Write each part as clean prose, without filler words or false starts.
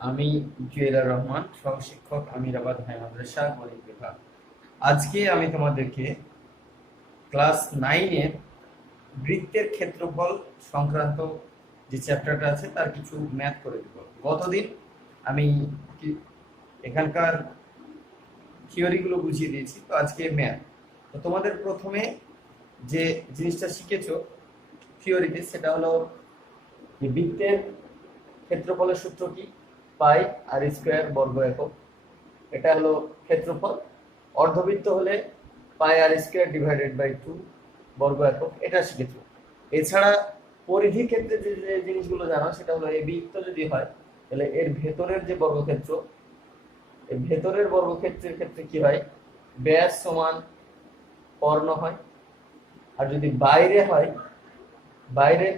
আমি jeweller Rahman, সহশিক্ষক Amirabad high মাদ্রাসা গণিত বিভাগ। আজকে আমি তোমাদেরকে ক্লাস 9-এর বৃত্তের ক্ষেত্রফল সংক্রান্ত যে চ্যাপ্টারটা আছে তার কিছু ম্যাথ করে দেব। গতদিন আমি এখানকার থিওরিগুলো বুঝিয়ে দিয়েছি, তো আজকে ম্যাথ। তো তোমাদের প্রথমে যে জিনিসটা শিখেছো থিওরিতে, সেটা হলো যে বৃত্তের ক্ষেত্রফলের সূত্র কি, পাই আর স্কোয়ার বর্গ একক। এটা হলো ক্ষেত্রফল। অর্ধবৃত্ত হলে পাই আর স্কোয়ার ডিভাইডেড বাই 2 বর্গ একক, এটা শিখেছো। এছাড়া পরিধির ক্ষেত্রে যে যে জিনিসগুলো জানো, সেটা হলো এই বৃত্ত যদি হয় তাহলে এর ভেতরের যে বর্গক্ষেত্র, এই ভেতরের বর্গক্ষেত্রের ক্ষেত্রে কি হয়, ব্যাস সমান কর্ণ হয়। আর যদি বাইরে হয়, বাইরের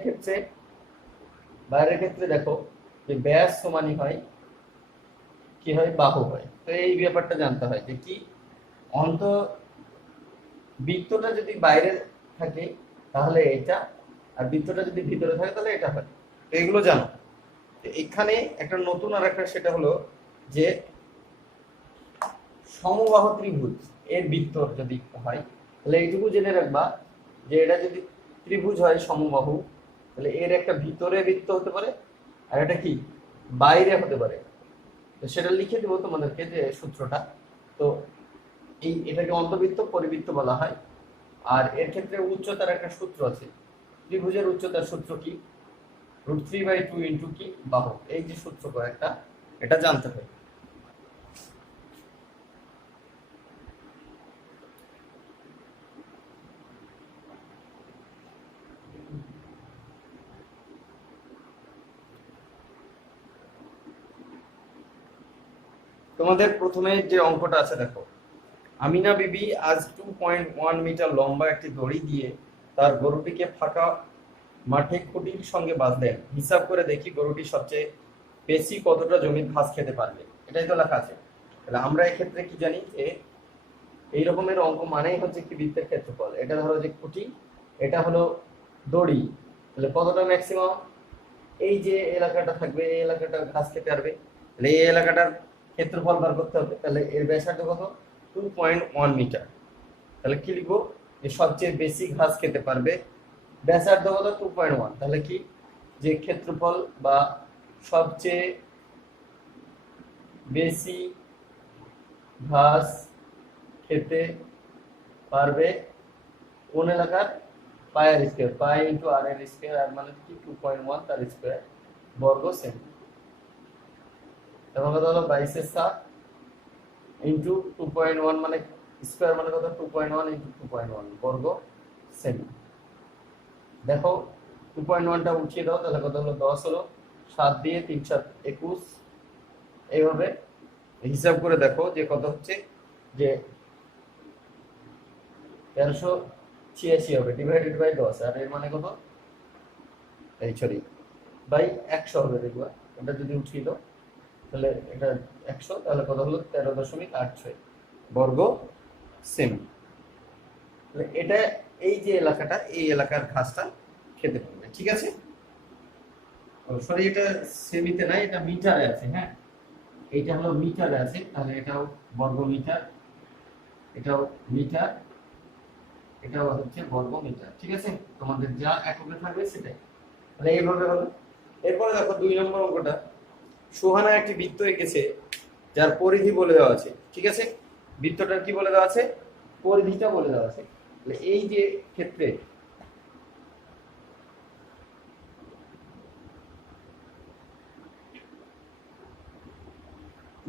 ক্ষেত্রে দেখো যে ব্যাস সমানই হয় কি হয়, বাহু হয়। তো এই ব্যাপারটা জানতে হয় যে কি, অন্ত বৃত্তটা যদি বাইরে থাকে তাহলে এটা, আর বৃত্তটা যদি ভিতরে থাকে তাহলে এটা হয়। তো এগুলো জানো। তো এখানে একটা নতুন আর একটা, সেটা হলো যে সমবাহু ত্রিভুজ এর বৃত্ত যদি হয় তাহলে এইটুকু জেনে রাখবা যে এটা যদি ত্রিভুজ হয় সমবাহু, তাহলে এর একটা ভিতরে বৃত্ত হতে পারে আর এটা কি বাইরে হতে পারে। তো সেটা লিখে দেবো তোমাদেরকে যে সূত্রটা। তো এটাকে অন্তবৃত্ত পরিবৃত্ত বলা হয়। আর এর ক্ষেত্রে উচ্চতার একটা সূত্র আছে। ত্রিভুজের উচ্চতার সূত্র কি, √3/2 ইন্টু কি বাহু, এই যে সূত্র একটা, এটা জানতে হবে। তোমাদের প্রথমে যে অঙ্কটা আছে দেখো, আমিনা বিবি আজ 2.1 মিটার লম্বা একটি দড়ি দিয়ে তার গরুটিকে ফাঁকা মাঠে খুঁটির সঙ্গে বাঁধলেন। হিসাব করে দেখি গরুটি সবচেয়ে বেশি কতটা জমির ঘাস খেতে পারবে। এটাই তো লেখা আছে। তাহলে আমরা এক্ষেত্রে কি জানি যে এই রকমের অঙ্ক মানেই হচ্ছে কি বৃত্তের ক্ষেত্রফল। এটা ধরো যে খুঁটি, এটা হলো দড়ি, তাহলে কতটা ম্যাক্সিমাম, এই যে এলাকাটা থাকবে এই এলাকাটা ঘাস খেতে পারবে, তাহলে এই এলাকাটার ক্ষেত্রফল বার করতে হবে। তাহলে এর ব্যাসার্ধ কত, 2.1 মিটার। তাহলে কি লিখবো, যে সবচেয়ে বেশি ঘাস খেতে পারবে, ব্যাসার্ধ কত 2.1, তাহলে কি যে ক্ষেত্রফল বা সবচেয়ে বেশি ঘাস খেতে পারবে কোন এলাকার, পাই আর স্কোয়ার, পাই ইন্টু আর এর স্কোয়ার, আর মানে কি 2.1 তার স্কোয়ার বর্গ সেমি। এবং কত হলো 22/7 ইন্টু 2.1 মানে স্কোয়ার মানে কত, 2.1 ইন্টু 2.1 বর্গ সেমি। দেখো 2.1টা উঠিয়ে দাও, তাহলে কত হলো 10 হলো, 7 দিয়ে 3 7 21। এইভাবে হিসাব করে দেখো যে কত হচ্ছে, যে 1386 হবে ডিভাইডেড বাই 10, আর এর মানে কত, এই সরি বাই 100 হবে। দেখবা এটা যদি উঠিয়ে দাও তাহলে এটা 100, তাহলে কত হলো 13.86 বর্গ সেমি। তাহলে এটা এই যে এলাকাটা, এই এলাকার ঘাসটা খেতে পারবে, ঠিক আছে। সরি, এটা সেমিতে নাই, এটা মিটারে আছে। হ্যাঁ, এইটা হলো মিটারে আছে, তাহলে এটাও বর্গ মিটার, এটাও মিটার, এটাও হচ্ছে বর্গ মিটার, ঠিক আছে। তোমাদের যা এককে থাকবে সেটাই। তাহলে এইভাবে হলো। এরপরে দেখো 2 নম্বর অঙ্কটা, সুহানা একটি বৃত্ত এঁকেছে যার পরিধি বলে দেওয়া আছে, ঠিক আছে। বৃত্তটার কি বলে দেওয়া আছে, পরিধিটা বলে দেওয়া আছে। তাহলে এই যে ক্ষেত্রে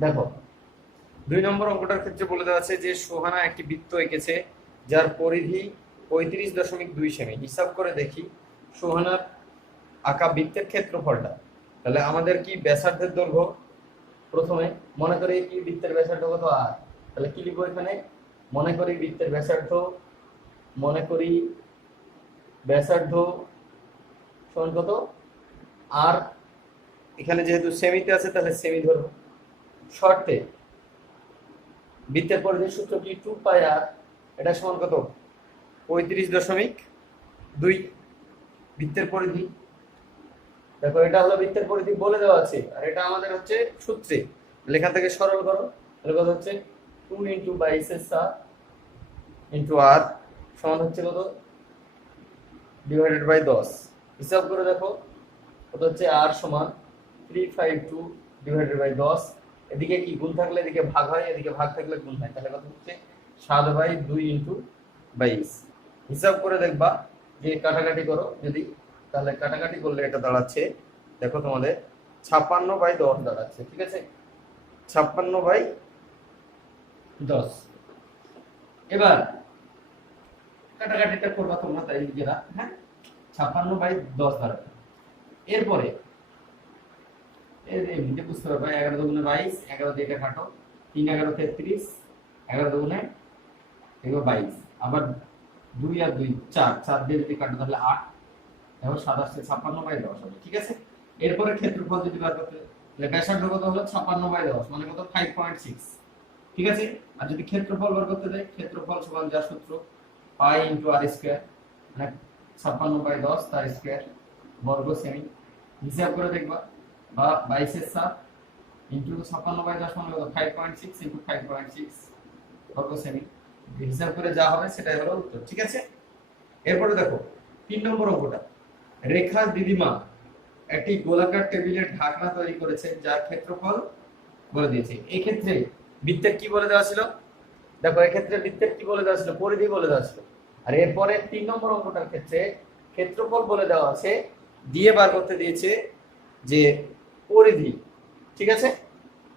দেখো 2 নম্বর অঙ্কটার ক্ষেত্রে বলে দেওয়া আছে যে সোহানা একটি বৃত্ত এঁকেছে যার পরিধি 35.2 সেমি। হিসাব করে দেখি সোহানার আঁকা বৃত্তের ক্ষেত্রফলটা। তাহলে আমাদের কি ব্যাসার্ধের দৈর্ঘ্য, প্রথমে মনে করি কি বৃত্তের ব্যাসার্ধ কত আর, তাহলে কি লিখবো এখানে, মনে করি বৃত্তের ব্যাসার্ধ, মনে করি ব্যাসার্ধ সমান কত আর, এখানে যেহেতু সেমিতে আছে তাহলে সেমি ধরবো। শর্তে বৃত্তের পরিধির সূত্র কি, 2 পাই আর, এটা সমান কত 35.2 বৃত্তের পরিধি। দেখো এটা হলো বৃত্তের পরিধি বলে দেওয়া আছে, আর এটা আমাদের হচ্ছে সূত্রে, এখান থেকে সরল করো। তাহলে কত হচ্ছে 2 ইন্টু 22 ইন্টু আর সমান হচ্ছে কত ডিভাইডেড বাই 10। হিসাব করে দেখো কত হচ্ছে আর সমান 352 ডিভাইডেড বাই 10। এদিকে কি গুণ থাকলে এদিকে ভাগ হয়, এদিকে ভাগ থাকলে গুণ হয়, তাহলে কত হচ্ছে 7/2 ইন্টু 22। হিসাব করে দেখবা যে কাটাকাটি করো যদি, তাহলে কাটাকাটি করলে এটা দাঁড়াচ্ছে দেখো তোমাদের 56/10 দাঁড়াচ্ছে। ঠিক আছে, 56/10। এবার কাটাকাটিটা করবা তোমরা তাই নিজেরা, হ্যাঁ 56/10 দাঁড়াবে। এরপরে এমনিতে বুঝতে পারবা 11 দুগুণে 22, 11 দিয়ে এটা কাটো, 3 11 33, 11 দুগুণে 22, আবার 2 আর 2 4, 4 দিয়ে যদি কাটো তাহলে 8, এখন 7 আসছে 56/10 হবে। ঠিক আছে, এরপরে ক্ষেত্রফল যদি বার করতে, তাহলে ব্যাসার্ধ কত হলো 56/10 মানে কত 5.6। ঠিক আছে, আর যদি ক্ষেত্রফল বার করতে যাই, ক্ষেত্রফল সমান যা সূত্র পাই ইনটু আর স্কয়ার, মানে 56/10 তার স্কয়ার বর্গ সেমি। হিসাব করে দেখবা বা 22/7 ইনটু 56/10 মানে কত 5.6 ইনটু 5.6 বর্গ সেমি। হিসাব করে যা হবে সেটাই হলো উত্তর। ঠিক আছে, এরপরে দেখো 3 নম্বর অঙ্কটা। রেখা দিদিমা একটি গোলাকার টেবিলের ঢাকনা তৈরি করেছে যার ক্ষেত্রফল বলে দিয়েছে। এই ক্ষেত্রে বৃত্তের কি বলে দেওয়া ছিল, দেখো এই ক্ষেত্রে বৃত্তের কি বলে দেওয়া ছিল, পরিধি বলে দেওয়া ছিল। আর এরপরে 3 নম্বর অঙ্কটার ক্ষেত্রে ক্ষেত্রফল বলে দেওয়া আছে, দিয়ে বার করতে দিয়েছে যে পরিধি। ঠিক আছে,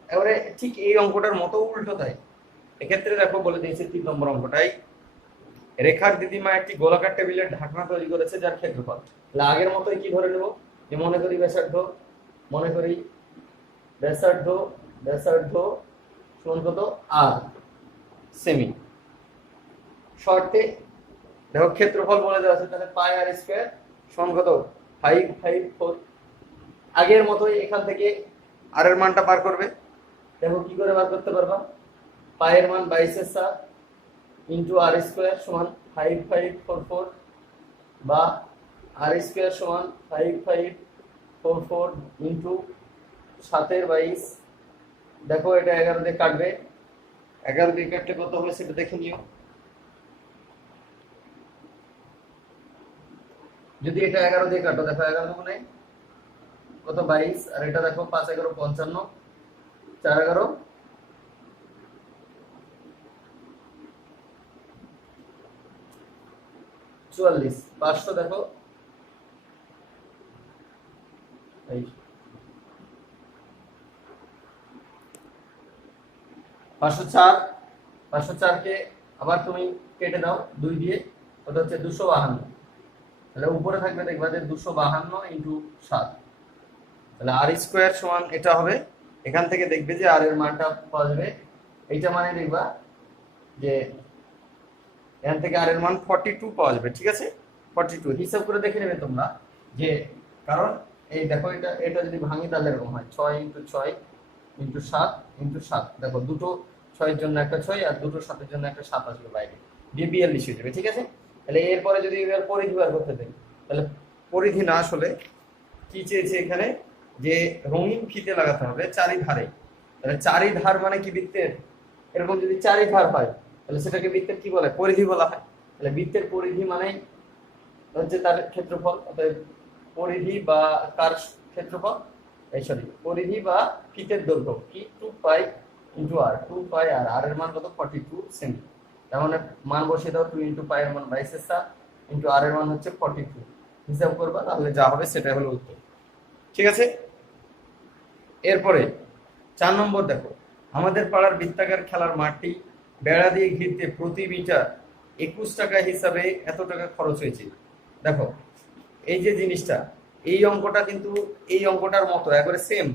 এবারে ঠিক এই অঙ্কটার মতো উল্টো তাই এক্ষেত্রে দেখো বলে দিয়েছে 3 নম্বর অঙ্কটাই, রেখার দিদিমা একটি গোলাকার টেবিলের ঢাকনা তৈরি করেছে যার ক্ষেত্রফল। তাহলে আগের মতোই কি ধরে নেব, যে মনে করি ব্যাসার্ধ, মনে করি ব্যাসার্ধ, ব্যাসার্ধ সমান কত আর সেমি। শর্তে দেখো ক্ষেত্রফল বলে দেওয়া আছে, তাহলে পাই আর স্কয়ার সমান কত 554। আগের মতোই এখান থেকে আর এর মানটা বার করবে। দেখো কি করে বার করতে পারবা, পাই এর মান 22/7 ইন্টু আর স্কয়ার সমান 5544, বা আর স্কয়ার সমান 5544 ইন্টু 7/22। দেখো এটা 11 দিয়ে কাটবে, 11 দিয়ে কাটলে কত হবে সেটা দেখে নিও। যদি এটা 11 দিয়ে কাটো, দেখো 11 দুগুণে কত 22, আর এটা দেখো 5 11 55, 4 11 44, 500 দেখো 504, 504 কে আবার তুমি কেটে দাও 2 দিয়ে, ওটা হচ্ছে 252। তাহলে উপরে থাকবে দেখবা যে 252 ইন্টু 7, তাহলে আর স্কয়ার সমান এটা হবে। এখান থেকে দেখবে যে আর এর মানটা পাওয়া যাবে, এইটা মানে দেখবা যে এখান থেকে আর এর মান 42 পাওয়া যাবে। ঠিক আছে, 42 হিসাব করে দেখে নেবে তোমরা, যে কারণ এই দেখো এটা এটা যদি ভাঙি তাহলে এরকম হয় 6 ইন্টু 6 ইন্টু 7 ইন্টু 7। দেখো দুটো 6 এর জন্য একটা 6 আর দুটো 7 এর জন্য একটা 7 আসবে বাইরে, দিয়ে 42 হয়ে যাবে। ঠিক আছে, তাহলে এরপরে যদি এর পরিধি বার করতে দেই, তাহলে পরিধি না আসলে কি চেয়েছে এখানে, যে রঙিন ফিতে লাগাতে হবে চারিধারে। তাহলে চারিধার মানে কি বৃত্তের, এরকম যদি চারিধার হয় তাহলে সেটাকে বৃত্তের কি বলে, পরিধি বলা হয়। তাহলে বৃত্তের পরিধি মানে হচ্ছে তার ক্ষেত্রফল, অতএব পরিধি বা কার ক্ষেত্রফল, এই সরি পরিধি বা ফিতের দৈর্ঘ্য কি 2 পাই ইনটু আর, 2 পাই আর, আর এর মান কত 42 সেমি। তার মানে মান বসিয়ে দাও, 2 ইনটু পাই এর মান 22/7 ইনটু আর এর মান হচ্ছে 42। হিসাব করবা তাহলে যা হবে সেটাই হলো উত্তর। ঠিক আছে, এরপরে 4 নম্বর দেখো, আমাদের পাড়ার বৃত্তাকার খেলার মাঠটি বেড়া দিয়ে ঘিরতে প্রতি মিটার 21 টাকা হিসাবে এত টাকা খরচ হয়েছে। দেখো এই যে জিনিসটা, এই অঙ্কটা কিন্তু এই অঙ্কটার মতো একবারে সেম।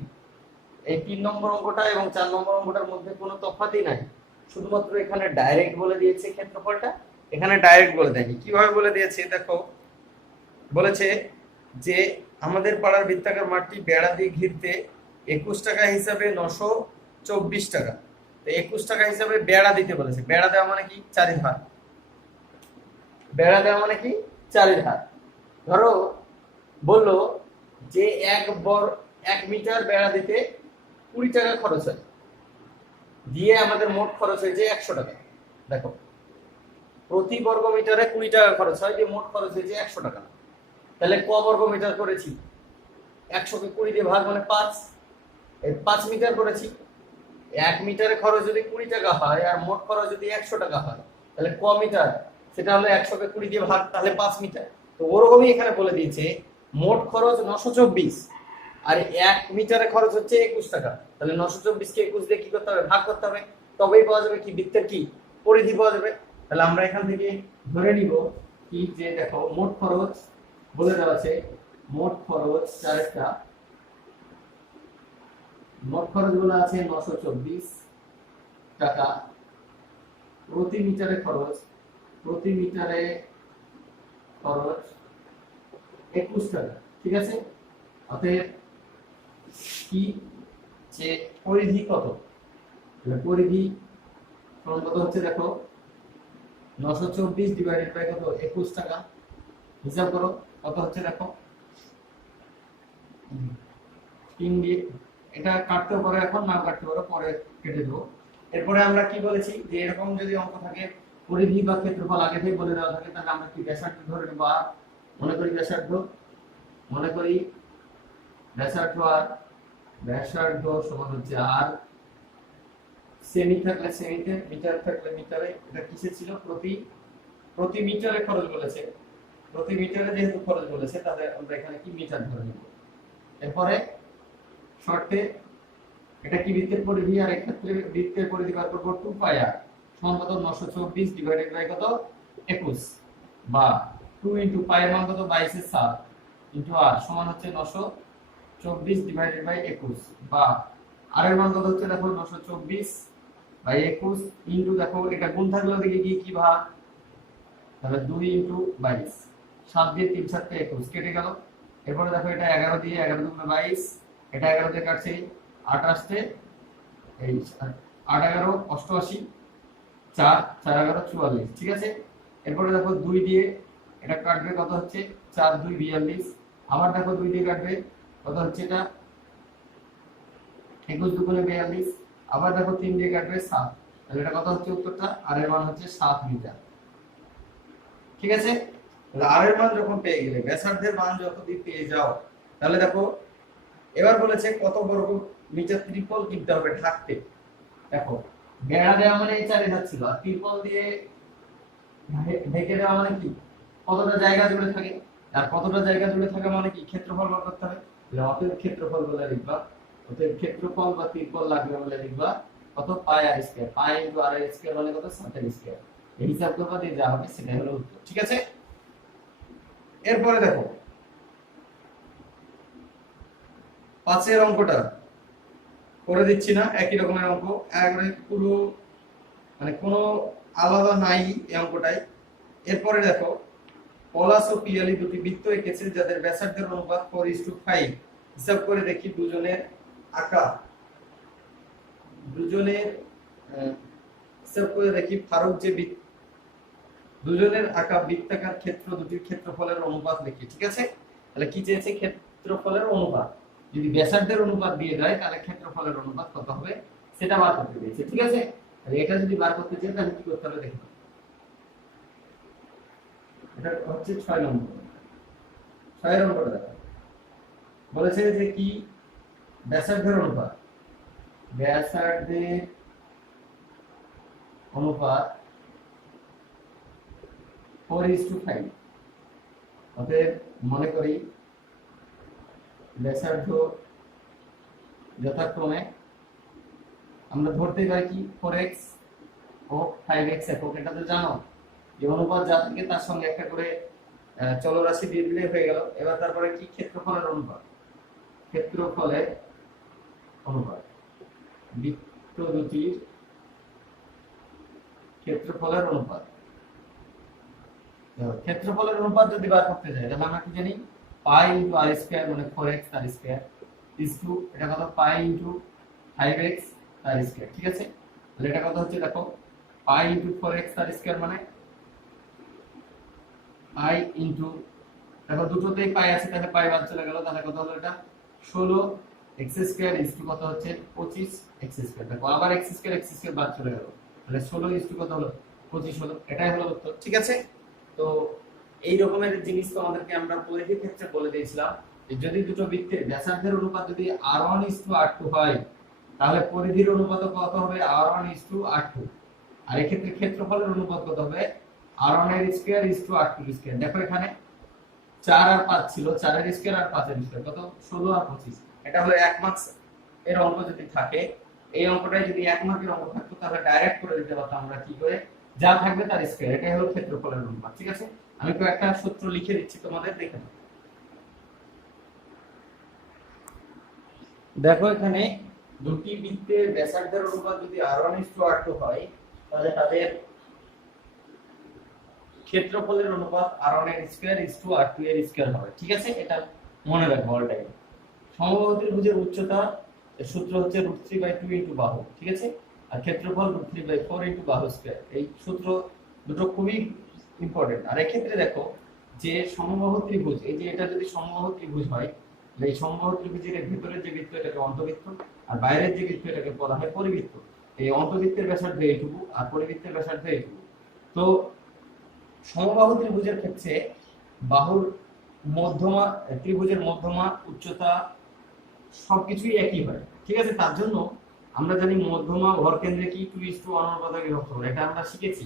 এই 3 নম্বর অঙ্কটা এবং 4 নম্বর অঙ্কটার মধ্যে কোনো তফাৎই নাই, শুধুমাত্র এখানে ডাইরেক্ট বলে দিয়েছে ক্ষেত্রফলটা, এখানে ডাইরেক্ট বলে দেয়নি। কিভাবে বলে দিয়েছে দেখো, বলেছে যে আমাদের পাড়ার বৃত্তাকার মাঠটি বেড়া দিয়ে ঘিরতে 21 টাকা হিসাবে 924 টাকা। তো 21 টাকা হিসাবে বেড়া দিতে বলেছে, বেড়া দেওয়া মানে কি চারিধার, বেড়া দেওয়া মানে কি চারিধার। ধরো বললো যে 1 মিটার বেড়া দিতে 20 টাকা খরচ হয়, দিয়ে আমাদের মোট খরচ হয়েছে 100 টাকা। দেখো প্রতি বর্গ মিটারে 20 টাকা খরচ হয়, দিয়ে মোট খরচ হয়েছে 100 টাকা। তাহলে ক বর্গ মিটার করেছি? 100 কে 20 দিয়ে ভাগ মানে 5, এই 5 মিটার করেছি। 1 মিটারে খরচ যদি 20 টাকা হয় আর মোট খরচ যদি 100 টাকা হয়, তাহলে ক মিটার? সেটা হলো 100 কে 20 দিয়ে ভাগ, তাহলে 5 মিটার। তো ওরকমই এখানে বলে দিয়েছে মোট খরচ 924 আর 1 মিটারে খরচ হচ্ছে 21 টাকা। তাহলে 924 কে 21 দিয়ে কি করতে হবে? ভাগ করতে হবে, তবেই পাওয়া যাবে কি বৃত্তের কি পরিধি পাওয়া যাবে। তাহলে আমরা এখান থেকে ধরে নিব কি, যে দেখো মোট খরচ বলে দেওয়া আছে, মোট খরচ চারটা, মোট খরচ বলা আছে 924 টাকা। প্রতি মিটারে খরচ, প্রতি মিটারে খরচ 21 টাকা। ঠিক আছে, অতএব কি যে পরিধি কত? পরিধি কত হচ্ছে দেখো 924 ডিভাইডেড বাই কত? 21 টাকা। হিসাব করো কত হচ্ছে দেখো। 3 দিয়ে এটা কাটতেও পারো, এখন না কাটতে পারো, পরে কেটে দেবো। এরপরে আমরা কি বলেছি, যে এরকম যদি অঙ্ক থাকে পরিধি বা ক্ষেত্রফল আগে থেকে বলে দেওয়া থাকে, তাহলে আমরা কি ব্যাসার্ধ ধরে নেব। আর মনে করি ব্যাসার্ধ, মনে করি ব্যাসার্ধ, আর ব্যাসার্ধ সমান হচ্ছে আর। সেমি থাকলে সেমিতে, মিটার থাকলে মিটারে। এটা কিসে ছিল? প্রতি মিটারে খরচ বলেছে, প্রতি মিটারে যেহেতু খরচ বলেছে, তাহলে আমরা এখানে কি মিটার ধরে নেব। এরপরে শর্তে এটা কি বৃত্তের পরিধি, আর এক্ষেত্রে বৃত্তের পরিধি বার করব 2 পাই আর সমান কত? 924 ডিভাইডেড বাই কত? 21, বা 2 ইনটু পাই এর মান কত? 22 এর 7 ইনটু আর সমান হচ্ছে 924 ডিভাইডেড বাই 21, বা আর এর মান কত হচ্ছে দেখো 924 বাই 21 ইনটু, দেখো এটা গুণ থাকলে ওদিকে গিয়ে কি ভাগ, তাহলে 2 ইনটু 22, 7 দিয়ে 3 7 কে 21 কেটে গেল। এরপরে দেখো এটা 11 দিয়ে 11 দুগুণে 22, এটা 11 দিয়ে কাটছে 8 আসছে, এই 8 11 88, 4 4 11 44। ঠিক আছে, এরপরে দেখো 2 দিয়ে এটা কাটবে, কত হচ্ছে 4 2 42, আবার দেখো 2 দিয়ে কাটবে, কত হচ্ছে এটা 21 দুগুণে 42, আবার দেখো 3 দিয়ে কাটবে 7, তাহলে এটা কত হচ্ছে উত্তরটা? আর এর মান হচ্ছে 7 মিটার। ঠিক আছে, তাহলে আর এর মান যখন পেয়ে গেলে, ব্যাসার্ধের মান যখন পেয়ে যাও, তাহলে দেখো এবার বলেছে কত বর্গ মিটার ত্রিপল কিনতে হবে ঢাকতে। দেখো বেড়া দেওয়া মানে এই 4000 ছিল, আর ত্রিপল দিয়ে ঢেকে দেওয়া মানে কি কতটা জায়গা জুড়ে থাকে, আর কতটা জায়গা জুড়ে থাকে মানে কি ক্ষেত্রফল বার করতে হবে। অতএব ক্ষেত্রফল বলে লিখবা, অতএব ক্ষেত্রফল বা ত্রিপল লাগবে বলে লিখবা কত? পাই আর স্কয়ার, পাই ইনটু আর স্কয়ার মানে কত? 7 এর স্কয়ার। এই হিসাব করবা দিয়ে যা হবে সেটাই হলো উত্তর। ঠিক আছে, এরপরে দেখো 5 এর অঙ্কটা করে দিচ্ছি না, একই রকমের অঙ্ক, একবারে পুরো মানে কোনো আলাদা নাই এই অঙ্কটাই। এরপরে দেখো পলাশ ও পিয়ালি দুটি বৃত্ত এঁকেছে যাদের ব্যাসার্ধের অনুপাত 4:5। হিসাব করে দেখি দুজনের আঁকা, দুজনের হিসাব করে দেখি ফারুক যে দুজনের আঁকা বৃত্তাকার ক্ষেত্র দুটির ক্ষেত্রফলের অনুপাত লিখি। ঠিক আছে, তাহলে কি চেয়েছে? ক্ষেত্রফলের অনুপাত। যদি ব্যাসার্ধের অনুপাত দিয়ে দেয় তাহলে ক্ষেত্রফলের অনুপাত কত হবে সেটা বার করতে দিয়েছে। ঠিক আছে, তাহলে এটা যদি বার করতে চাই তাহলে কি করতে হবে দেখো। এটা হচ্ছে 6 নম্বর, 6 নম্বর দেখো বলেছে যে কি ব্যাসার্ধের অনুপাত, ব্যাসার্ধের অনুপাত 4:5। অতএব মনে করি ব্যাসার্ধ যথাক্রমে আমরা ধরতে পারি কি 4x ও 5x একক। এটা তো জানো যে অনুপাত যা থাকে তার সঙ্গে একটা করে চলরাশি দিয়ে দিলে হয়ে গেল। এবার তারপরে কি ক্ষেত্রফলের অনুপাত, ক্ষেত্রফলের অনুপাত, বৃত্ত দুটির ক্ষেত্রফলের অনুপাত। ক্ষেত্রফলের অনুপাত যদি বার করতে যাই তাহলে আমরা কি জানি পাই ইনটু আর স্কয়ার মানে 4x তার স্কয়ার ইজ টু এটা কত পাই ইনটু 5x তার স্কয়ার। ঠিক আছে, তাহলে এটা কত হচ্ছে দেখো পাই ইনটু 4x তার স্কয়ার মানে পাই ইনটু দেখো দুটোতেই পাই আছে, তাহলে পাই বাদ চলে গেল, তাহলে কত হলো এটা 16 এক্স স্কয়ার ইজ টু কত হচ্ছে 25 এক্স স্কয়ার। দেখো আবার এক্স স্কয়ার বাদ চলে গেল, তাহলে 16 ইজ টু কত হলো 25 হলো, এটাই হলো উত্তর। ঠিক আছে, তো এই রকমের জিনিস তো আমাদেরকে আমরা পরিধির ক্ষেত্রে বলে দিয়েছিলাম যে যদি দুটো বৃত্তের ব্যাসার্ধের অনুপাত যদি r1 r2 হয়, তাহলে পরিধির অনুপাত কত হবে r1 r2, আর এই ক্ষেত্রে ক্ষেত্রফলের অনুপাত কত হবে r1 এর স্কয়ার r2 এর স্কয়ার। দেখো এখানে 4 আর 5 ছিল, 4 এর স্কয়ার আর 5 এর স্কয়ার কত 16 আর 25। এটা হলো 1 মার্কস এর অঙ্ক যদি থাকে, এই অঙ্কটাই যদি 1 মার্কের অঙ্ক থাকতো তাহলে ডাইরেক্ট করে দিতে পারতাম আমরা কি করে, যা থাকবে তার স্কয়ার। এটাই হলো ক্ষেত্রফলের অনুপাত। ঠিক আছে, আমি তো একটা সূত্র লিখে দিচ্ছি তোমাদের, দেখে নাও। দেখো এখানে দুটি বৃত্তের ব্যাসার্ধের অনুপাত যদি r1 r2 হয়, তাহলে তাদের ক্ষেত্রফলের অনুপাত r1 এর স্কয়ার r2 এর স্কয়ার হবে। ঠিক আছে, এটা মনে রাখবো অল টাইম। সমবাহু ত্রিভুজের উচ্চতা এর সূত্র হচ্ছে √3/2 ইনটু বাহু। ঠিক আছে, আর ক্ষেত্রফল √3/4 ইনটু বাহু স্কয়ার। এই সূত্র দুটো খুবই ইম্পর্টেন্ট। আর এই ক্ষেত্রে দেখো যে সমবাহু ত্রিভুজ, এই যে এটা যদি সমবাহু ত্রিভুজ হয়, এই সমবাহু ত্রিভুজের ভিতরে যে বৃত্ত এটাকে অন্তবৃত্ত, আর বাইরের যে বৃত্ত এটাকে বলা হয় পরিবৃত্ত। এই অন্তবৃত্তের ব্যাসার্ধ এইটুকু আর পরিবৃত্তের ব্যাসার্ধ এইটুকু। তো সমবাহু ত্রিভুজের ক্ষেত্রে বাহুর মধ্যমা, ত্রিভুজের মধ্যমা, উচ্চতা সবকিছুই একই হয়। ঠিক আছে, তার জন্য আমরা জানি মধ্যমা ভরকেন্দ্রে কি 2:1 অনুপাতে বিভক্ত হয়, এটা আমরা শিখেছি।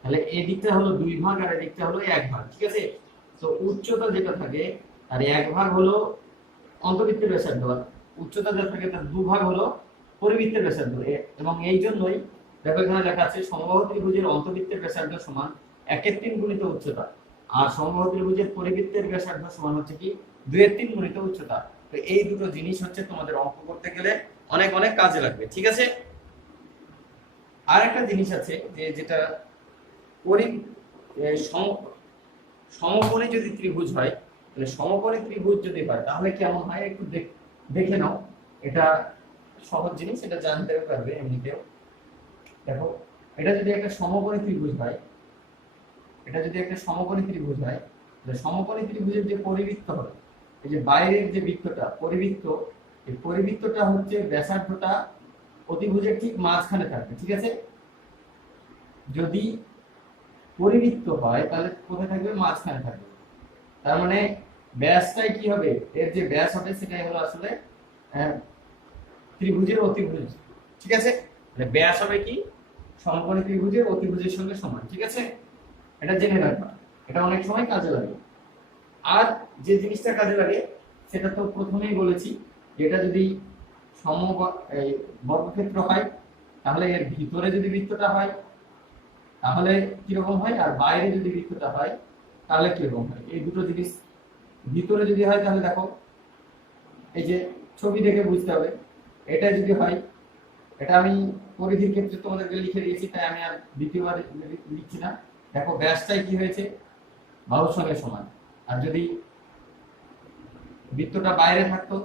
তাহলে এই দিকটা হলো 2 ভাগ আর এই দিকটা হলো 1 ভাগ। ঠিক আছে, তো উচ্চতা যেটা থাকে আর 1 ভাগ হলো অন্তবৃত্তের ব্যাসার্ধ, উচ্চতা যেটা থাকে তার 2 ভাগ হলো পরিবৃত্তের ব্যাসার্ধ। এবং এই জন্যই দেখো এখানে লেখা আছে সমবাহু ত্রিভুজের অন্তবৃত্তের ব্যাসার্ধ সমান 1/3 গুণিত উচ্চতা, আর সমবাহু ত্রিভুজের পরিবৃত্তের ব্যাসার্ধ সমান হচ্ছে কি 2/3 গুণিত উচ্চতা। তো এই দুটো জিনিস হচ্ছে তোমাদের অঙ্ক করতে গেলে অনেক অনেক কাজে লাগবে। ঠিক আছে, আর একটা জিনিস আছে যে যেটা সমকোণী যদি ত্রিভুজ হয়, তাহলে সমকোণী ত্রিভুজ যদি হয় তাহলে কেমন হয় একটু দেখে নাও। এটা সহজ জিনিস, এটা জানতে পারবে এমনিতেও। দেখো এটা যদি একটা সমকোণী ত্রিভুজ হয়, এটা যদি একটা সমকোণী ত্রিভুজ হয়, তাহলে সমকোণী ত্রিভুজের যে পরিবৃত্ত হয়, এই যে বাইরের যে বৃত্তটা পরিবৃত্ত, এই পরিবৃত্তটা হচ্ছে ব্যাসার্ধটা অতিভুজের ঠিক মাঝখানে থাকবে। ঠিক আছে, যদি পরিবৃত্ত হয় তাহলে কোথায় থাকবে, মাঝখানে থাকবে। তার মানে ব্যাসটাই কি হবে, এর যে ব্যাস হবে সেটাই হলো আসলে ত্রিভুজের অতিভুজ। ঠিক আছে, মানে ব্যাস হবে কি সমকোণী ত্রিভুজের অতিভুজের সঙ্গে সমান। ঠিক আছে, এটা জেনে রাখবা, এটা অনেক সময় কাজে লাগে। আর যে জিনিসটা কাজে লাগে সেটা তো প্রথমেই বলেছি, যেটা যদি বর্গক্ষেত্র হয় তাহলে এর ভিতরে যদি বৃত্তটা হয় তাহলে কিরকম হয়, আর বাইরে যদি বৃত্তটা হয় তাহলে কিরকম হয়। এই দুটো জিনিস ভিতরে যদি হয় তাহলে দেখো এই যে ছবি দেখে বুঝতে হবে। এটা যদি হয়, এটা আমি পরিধির ক্ষেত্রে তোমাদেরকে লিখে দিয়েছি, তাই আমি আর দ্বিতীয়বার লিখছি না। দেখো ব্যাসটাই কি হয়েছে, বাহুর সঙ্গে সমান। আর যদি বৃত্তটা বাইরে থাকতো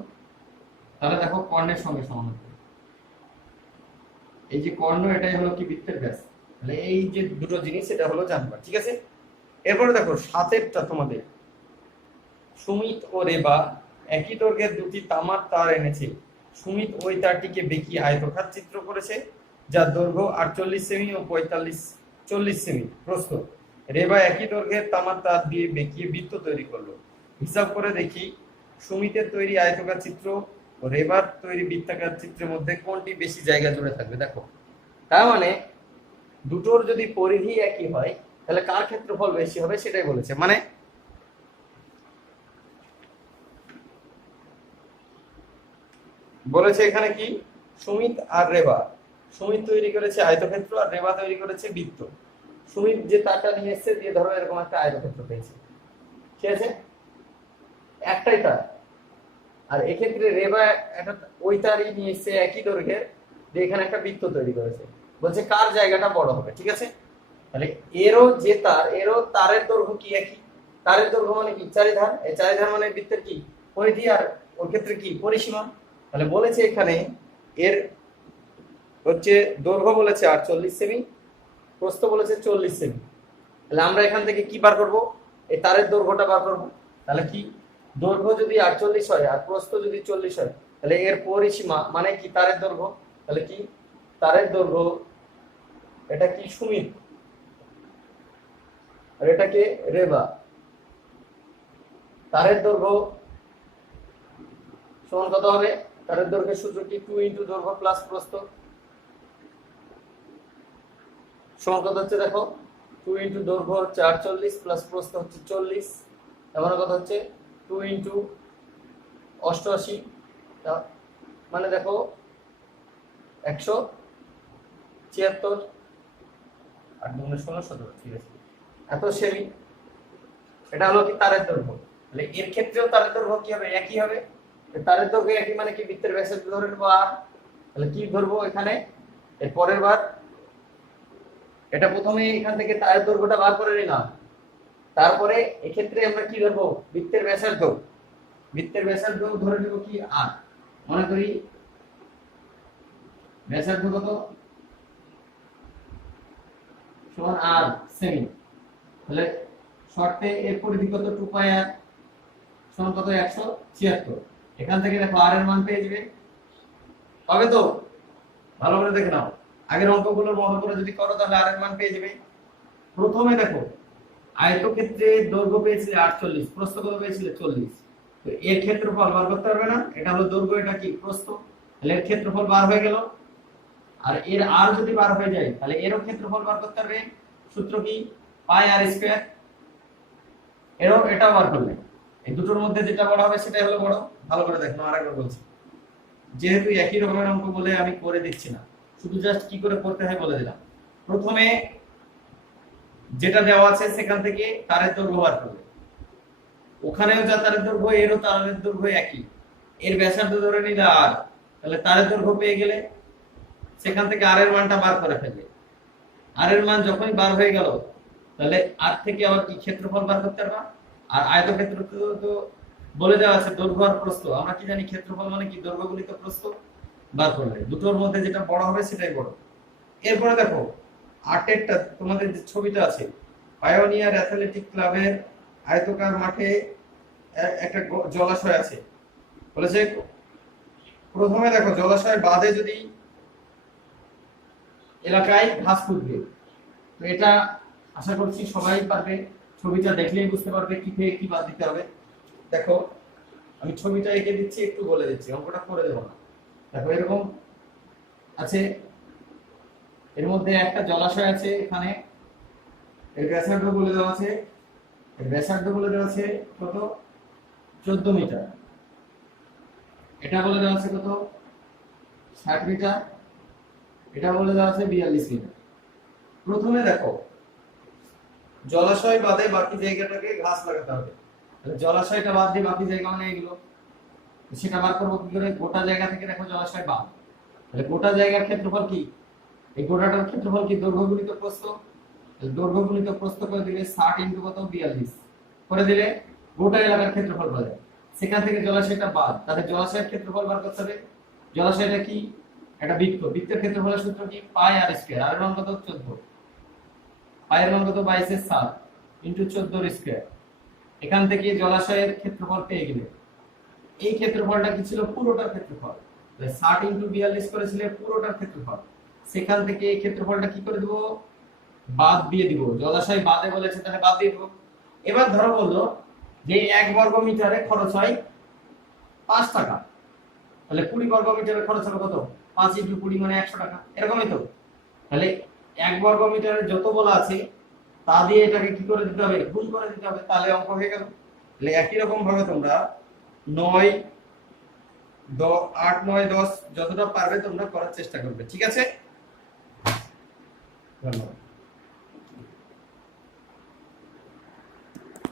তাহলে দেখো কর্ণের সঙ্গে সমান হতো। এই যে কর্ণ, এটাই হলো কি বৃত্তের ব্যাস। তাহলে এই যে দুটো জিনিস এটা হলো জানবা। ঠিক আছে, এরপরে দেখো সাতেরটা তোমাদের, সুমিত ও রেবা একই দৈর্ঘ্যের দুটি তামার তার এনেছে। সুমিত ওই তারটিকে বেঁকিয়ে আয়তকার চিত্র করেছে, যার দৈর্ঘ্য 48 সেমি ও 40 সেমি প্রস্থ। রেবা একই দৈর্ঘ্যের তামার তার দিয়ে বেঁকিয়ে বৃত্ত তৈরি করলো। হিসাব করে দেখি সুমিতের তৈরি আয়তকার চিত্র ও রেবার তৈরি বৃত্তাকার চিত্রের মধ্যে কোনটি বেশি জায়গা জুড়ে থাকবে। দেখো তার মানে দুটোর যদি পরিধি একই হয় তাহলে কার ক্ষেত্রফল বেশি হবে সেটাই বলেছে। মানে বলেছে এখানে কি সুমিত আর রেবা, সুমিত তৈরি করেছে আয়তক্ষেত্র আর রেবা তৈরি করেছে বৃত্ত। সুমিত যে তারটা নিয়ে এসেছে দিয়ে ধরো এরকম একটা আয়তক্ষেত্র পেয়েছে, ঠিক আছে, একটাই তার। আর এক্ষেত্রে রেবা একটা ওই তারই নিয়ে এসেছে একই দৈর্ঘ্যের, দিয়ে এখানে একটা বৃত্ত তৈরি করেছে। বলছে কার জায়গাটা বড় হবে। ঠিক আছে, তাহলে এরও যে তার, এরও তারের দৈর্ঘ্য কি একই, তারের দৈর্ঘ্য মানে কি চারিধার, এই চারিধার মানে বৃত্তের কি পরিধি, আর ওর ক্ষেত্রে কি পরিসীমা। তাহলে বলেছে এখানে এর হচ্ছে দৈর্ঘ্য বলেছে 48 সেমি, প্রস্থ বলেছে 40 সেমি। তাহলে আমরা এখান থেকে কি বার করব, এই তারের দৈর্ঘ্যটা বার করব। তাহলে কি দৈর্ঘ্য যদি 48 হয় আর প্রস্থ যদি 40 হয়, তাহলে এর পরিসীমা মানে কি তারের দৈর্ঘ্য। তাহলে কি তারের দৈর্ঘ্য, এটা কি সুমিত আর এটাকে রেবা। তারের দৈর্ঘ্য সমান কত হবে? তারের দৈর্ঘ্যের সূত্র কি 2 ইনটু দৈর্ঘ্য প্লাস প্রস্থ সমান কত হচ্ছে দেখো, 2 ইনটু দৈর্ঘ্য হচ্ছে 48 প্লাস প্রস্থ হচ্ছে 40, এমন কত হচ্ছে 2 ইনটু 88, মানে দেখো 176, 8 গুণে 16, 17, ঠিক আছে, এত সেমি। এটা হলো কি তারের দৈর্ঘ্য। তাহলে এর ক্ষেত্রেও তারের দৈর্ঘ্য কি হবে? একই হবে। তারের দৈর্ঘ্য একই মানে কি বৃত্তের ব্যাসার্ধ ধরে নেবো আর, তাহলে কি ধরবো এখানে এর পরের বার, এটা প্রথমে এখান থেকে তারের দৈর্ঘ্যটা বার করে নিলাম, তারপরে এক্ষেত্রে আমরা কি ধরবো? বৃত্তের ব্যাসার্ধ। বৃত্তের ব্যাসার্ধ ধরে নেব কি আর, মনে করি ব্যাসার্ধ কত সমান আর সেমি, তাহলে শর্তে এর পরিধি কত 2 পাই আর সমান কত 176। এখান থেকে দেখো আর এর মান পেয়ে যাবে, পাবে তো? ভালো করে দেখে নাও, আগের অঙ্কগুলোর মতো করে যদি করো তাহলে আর এর মান পেয়ে যাবে। প্রথমে দেখো আয়তক্ষেত্রে দৈর্ঘ্য পেয়েছিলে 48, প্রস্থ কত পেয়েছিলে 40, তো এর ক্ষেত্রফল বার করতে পারবে না? এটা হলো দৈর্ঘ্য, এটা কি প্রস্থ, তাহলে এর ক্ষেত্রফল বার হয়ে গেল। আর এর আর যদি বার হয়ে যায় তাহলে এরও ক্ষেত্রফল বার করতে হবে, সূত্র কি পাই আর স্কয়ার। এটাও বার করলে এই দুটোর মধ্যে যেটা বড় হবে সেটাই হলো বড়। ভালো করে দেখো, আরেকবার বলছি, যেহেতু একই রকমের অঙ্ক বলে আমি করে দিচ্ছি না, শুধু জাস্ট কি করে করতে হয় বলে দিলাম। প্রথমে যেটা দেওয়া আছে সেখান থেকে তারের দৈর্ঘ্য বার করবে, ওখানেও যা তারের দৈর্ঘ্য এরও তারের দৈর্ঘ্য একই, এর ব্যাসার্ধ ধরে নিলে আর, তাহলে তারের দৈর্ঘ্য পেয়ে গেলে সেখান থেকে আর এর মানটা বার করে ফেলবে। আর এর মান যখনই বার হয়ে গেল তাহলে আর থেকে আবার কি ক্ষেত্রফল বার করতে পারবা। আর আয়তক্ষেত্র তো বলে দেওয়া আছে দৈর্ঘ্য আর প্রস্থ, আমরা কি জানি ক্ষেত্রফল মানে কি দৈর্ঘ্য গুণিত প্রস্থ, বার করলে দুটোর মধ্যে যেটা বড় হবে সেটাই বড়। এরপরে দেখো আটেরটা তোমাদের যে ছবিটা আছে, পায়োনিয়ার অ্যাথলেটিক ক্লাবের আয়তকার মাঠে একটা জলাশয় আছে বলেছে। প্রথমে দেখো জলাশয়ের বাদে যদি এলাকায় ঘাস পুঁতবে, তো এটা আশা করছি সবাই পারবে, ছবিটা দেখলেই বুঝতে পারবে কি থেকে কি বাদ দিতে হবে। দেখো আমি ছবিটা এঁকে দিচ্ছি, একটু বলে দিচ্ছি, অঙ্কটা করে দেবো না। দেখো এরকম আছে, এর মধ্যে একটা জলাশয় আছে, এখানে এর ব্যাসার্ধ বলে দেওয়া আছে, এর ব্যাসার্ধ বলে দেওয়া আছে কত 14 মিটার, এটা বলে দেওয়া আছে কত 60 মিটার, এটা বলে দেওয়া আছে 42 মিটার। প্রথমে দেখো জলাশয় বাদে বাকি জায়গাটাকে ঘাস লাগাতে হবে, তাহলে জলাশয়টা বাদ দিয়ে বাকি জায়গা মানে এগুলো, সেটা বার করবো কি করে? গোটা জায়গা থেকে দেখো জলাশয় বাদ, তাহলে গোটা জায়গার ক্ষেত্রফল কি? এই গোটাটার ক্ষেত্রফল কি দৈর্ঘ্য গুণিত প্রস্থ, দৈর্ঘ্য গুণিত প্রস্থ করে দিলে 60 ইনটু কত 42 করে দিলে গোটা এলাকার ক্ষেত্রফল পাওয়া যায়। সেখান থেকে জলাশয়টা বাদ, তাহলে জলাশয়ের ক্ষেত্রফল বার করতে হবে। জলাশয়টা কি? একটা বৃত্ত, বৃত্তের ক্ষেত্রফলের সূত্র কি পাই আর স্কয়ার, আর এর মান কত 14, পাই এর মান কত 22 এর 7 ইনটু 14 এর স্কয়ার। এখান থেকে জলাশয়ের ক্ষেত্রফল পেয়ে গেলে, এই ক্ষেত্রফলটা কি ছিল? পুরোটার ক্ষেত্রফল, 60 ইনটু 42 করেছিল পুরোটার ক্ষেত্রফল। সেখান থেকে এই ক্ষেত্রফলটা কি করে দেব? বাদ দিয়ে দিব, জলাশয় বাদে বলেছে তাহলে বাদ দিয়ে দেব। এবার ধরো বললো যে 1 বর্গ মিটারে খরচ হয় 5 টাকা, তাহলে 20 বর্গ মিটারে খরচ হবে কত? 5 ইনটু 20 মানে 100 টাকা, এরকমই তো। তাহলে 1 বর্গ মিটারে যত বলা আছে তা দিয়ে এটাকে কি করে দিতে হবে? গুণ করে দিতে হবে, তাহলে অঙ্ক হয়ে গেল। তাহলে একই রকম ভাবে তোমরা 9, 8, 9, 10 যতটা পারবে তোমরা করার চেষ্টা করবে, ঠিক আছে? ধন্যবাদ।